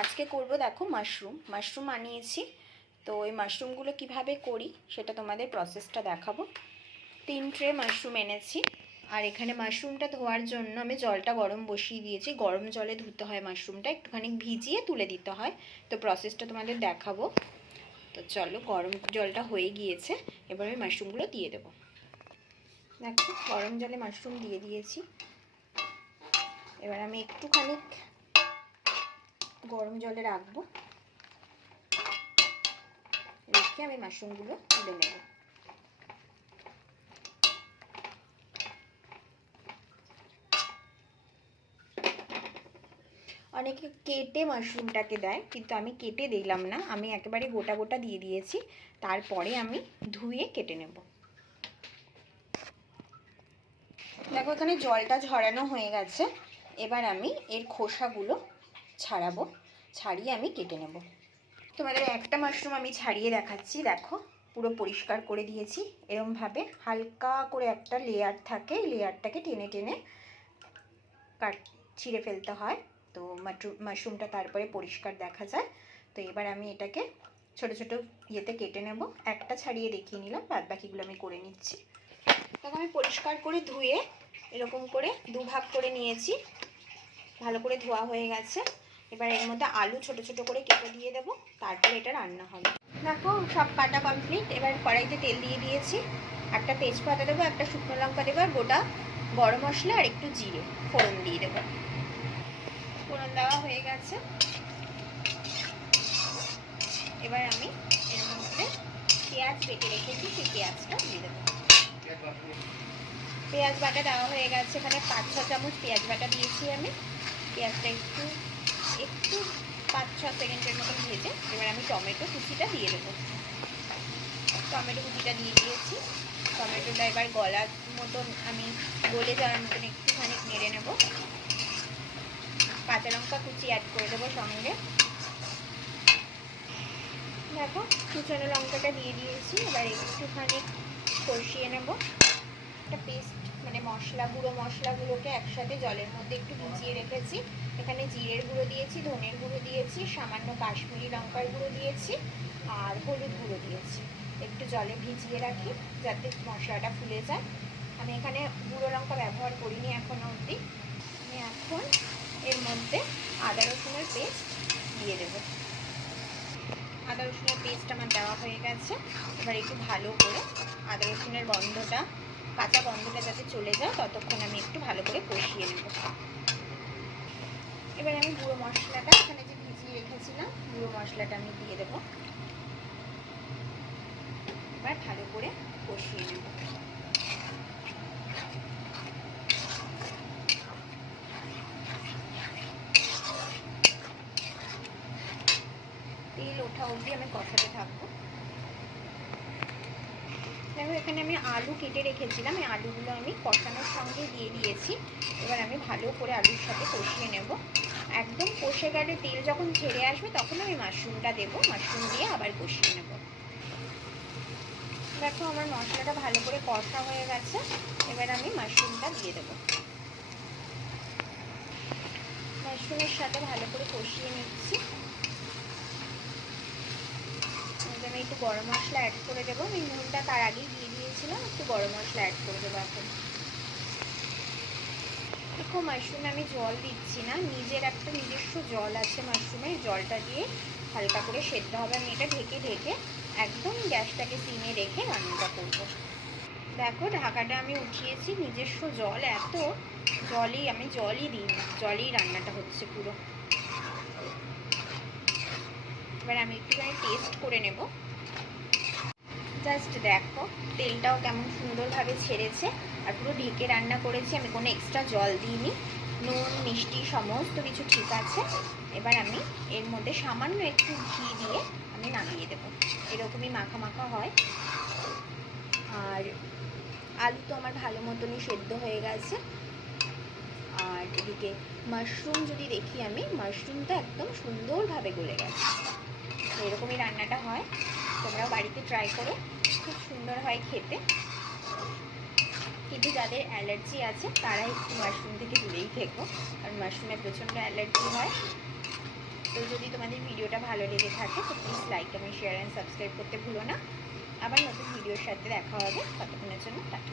আজকে করব দেখো মাশরুম আনিয়েছি। তো ওই মাশরুমগুলো কিভাবে করি সেটা তোমাদের প্রসেসটা দেখাবো। 3 ট্রে মাশরুম এনেছি। আর এখানে মাশরুমটা ধোয়ার জন্য আমি জলটা গরম বসিয়ে দিয়েছি। গরম জলে ধুতে হয় মাশরুমটা, একটুখানি ভিজিয়ে তুলে দিতে হয়। তো প্রসেসটা তোমাদের দেখাবো। তো চলো, গরম জলটা হয়ে গিয়েছে, এবার আমি মাশরুমগুলো দিয়ে দেবো। দেখো গরম জলে মাশরুম দিয়ে দিয়েছি। এবার আমি একটুখানি গরম জলে রাখবো, রেখে আমি মাশরুমগুলো তুলে নেব। অনেকে কেটে মাশরুমটাকে দেয়, কিন্তু আমি কেটে দিলাম না, আমি একেবারে গোটা গোটা দিয়ে দিয়েছি। তারপরে আমি ধুয়ে কেটে নেব। দেখো এখানে জলটা ঝরানো হয়ে গেছে। এবার আমি এর খোসাগুলো ছাড়াবো, ছাড়িয়ে আমি কেটে নেব। তোমাদের একটা মাশরুম আমি ছাড়িয়ে দেখাচ্ছি। দেখো পুরো পরিষ্কার করে দিয়েছি। এরমভাবে হালকা করে একটা লেয়ার থাকে, লেয়ারটাকে টেনে টেনে ছিঁড়ে ফেলতে হয়। তো মাশরুমটা তারপরে পরিষ্কার দেখা যায়। তো এবার আমি এটাকে ছোট ছোট ইয়েতে কেটে নেব। একটা ছাড়িয়ে দেখিয়ে নিলাম, বাদ বাকিগুলো আমি করে নিচ্ছি। তখন আমি পরিষ্কার করে ধুয়ে এরকম করে দুভাগ করে নিয়েছি। ভালো করে ধোয়া হয়ে গেছে। এবার এর মধ্যে আলু ছোট ছোট করে কেটে দিয়ে দেবো, তারপরে এটা রান্না হবে। দেখো সব কাটা কমপ্লিট। এবার কড়াইতে তেল দিয়ে দিয়েছি। একটা তেজপাতা দেবো, একটা শুকনো লঙ্কা দেবো, আর গোটা গরম মশলা আর একটু জিরে ফোড়ন দিয়ে দেবো। ফোড়ন দেওয়া হয়ে গেছে। এবার আমি এর মধ্যে পেঁয়াজ বেটে রেখেছি, সেই পেঁয়াজটা দিয়ে দেবো। পেঁয়াজ বাটা দেওয়া হয়ে গেছে। এখানে 5-6 চামচ পেঁয়াজ বাটা দিয়েছি আমি। পেঁয়াজটা একটু 5-6 সেকেন্ডের মতন ভেজে এবার আমি টমেটো কুচিটা দিয়ে দেবো। টমেটো কুচিটা দিয়ে দিয়েছি। টমেটোটা এবার গলার মতন আমি গলে যাওয়ার মতন একটুখানি নেড়ে নেব। কাঁচা লঙ্কা কুচি অ্যাড করে দেবো সঙ্গে। দেখো কুচানো লঙ্কাটা দিয়ে দিয়েছি। এবার একটুখানি কষিয়ে নেব। একটা পেস্ট মানে মশলা, গুঁড়ো মশলাগুলোকে একসাথে জলের মধ্যে একটু ভিজিয়ে রেখেছি। এখানে জিরের গুঁড়ো দিয়েছি, ধনের গুঁড়ো দিয়েছি, সামান্য কাশ্মীরি লঙ্কার গুঁড়ো দিয়েছি, আর হলুদ গুঁড়ো দিয়েছি। একটু জলে ভিজিয়ে রাখি যাতে মশলাটা ফুলে যায়। আমি এখানে গুঁড়ো লঙ্কা ব্যবহার করিনি এখনো অবধি। আমি এখন এর মধ্যে আদা রসুনের পেস্ট দিয়ে দেবো। আদা রসুনের পেস্ট আমার দেওয়া হয়ে গেছে। এবার একটু ভালো করে আদা রসুনের গন্ধটা, কাঁচা গন্ধটা যাতে চলে যায় ততক্ষণ আমি একটু ভালো করে কষিয়ে নেব। এবার আমি গুঁড়ো মশলাটা এখানে যে ভিজিয়ে রেখেছিলাম, গুঁড়ো মশলাটা আমি দিয়ে দেবো। এবার ভালো করে কষিয়ে নেব। তেল ওঠা অবধি আমি কষাতে থাকবো। দেখো এখানে আমি আলু কেটে রেখেছিলাম, এই আলুগুলো আমি কষানোর সঙ্গে দিয়ে দিয়েছি। এবার আমি ভালো করে আলুর সাথে কষিয়ে নেব। একদম কষে গেলে তেল যখন ছেড়ে আসবে তখন আমি মাশরুমটা দেবো। মাশরুম দিয়ে আবার কষিয়ে নেব। দেখো আমার মশলাটা ভালো করে কষা হয়ে গেছে। এবার আমি মাশরুমটা দিয়ে দেবো। মাশরুমের সাথে ভালো করে কষিয়ে নিচ্ছি। আমি একটু গরম মশলা অ্যাড করে দেবো। আমি নুনটা তার আগেই দিয়ে দিয়েছিলাম, একটু গরম মশলা অ্যাড করে দেবো এখন। দেখো মাশরুমে আমি জল দিচ্ছি না, নিজের একটা নিজস্ব জল আছে মাশরুমের, জলটা দিয়ে হালকা করে সেদ্ধ হবে। আমি এটা ঢেকে ঢেকে একদম গ্যাসটাকে সিমে রেখে রান্নাটা করবো। দেখো ঢাকাটা আমি উঠিয়েছি, নিজস্ব জল, এত আমি জলই দিই না, জলেই রান্নাটা হচ্ছে পুরো। এবার আমি একটুখানি টেস্ট করে নেব। জাস্ট দেখো তেলটাও কেমন সুন্দরভাবে ছেড়েছে, আর পুরো ঢেকে রান্না করেছি, আমি কোনো এক্সট্রা জল দিইনি। নুন মিষ্টি সমস্ত কিছু ঠিক আছে। এবার আমি এর মধ্যে সামান্য একটু ঘি দিয়ে আমি নামিয়ে দেবো। এরকমই মাখা মাখা হয়। আর আলু তো আমার ভালো মতনই সেদ্ধ হয়ে গেছে। আর এদিকে মাশরুম যদি দেখি আমি, মাশরুমটা একদম সুন্দরভাবে গলে গেছে। তো এরকমই রান্নাটা হয়, তোমরাও বাড়িতে ট্রাই করো, খুব সুন্দর হয় খেতে। কিন্তু যাদের অ্যালার্জি আছে তারা একটু মাশরুম থেকে দূরেই থেকো, কারণ মাশরুমে প্রচণ্ড অ্যালার্জি হয়। তো তো যদি তোমাদের ভিডিওটা ভালো লেগে থাকে তো please like comment share and subscribe করতে ভুলো না। আবার নতুন ভিডিওর সাথে দেখা হবে, ততক্ষণের জন্য টাটা।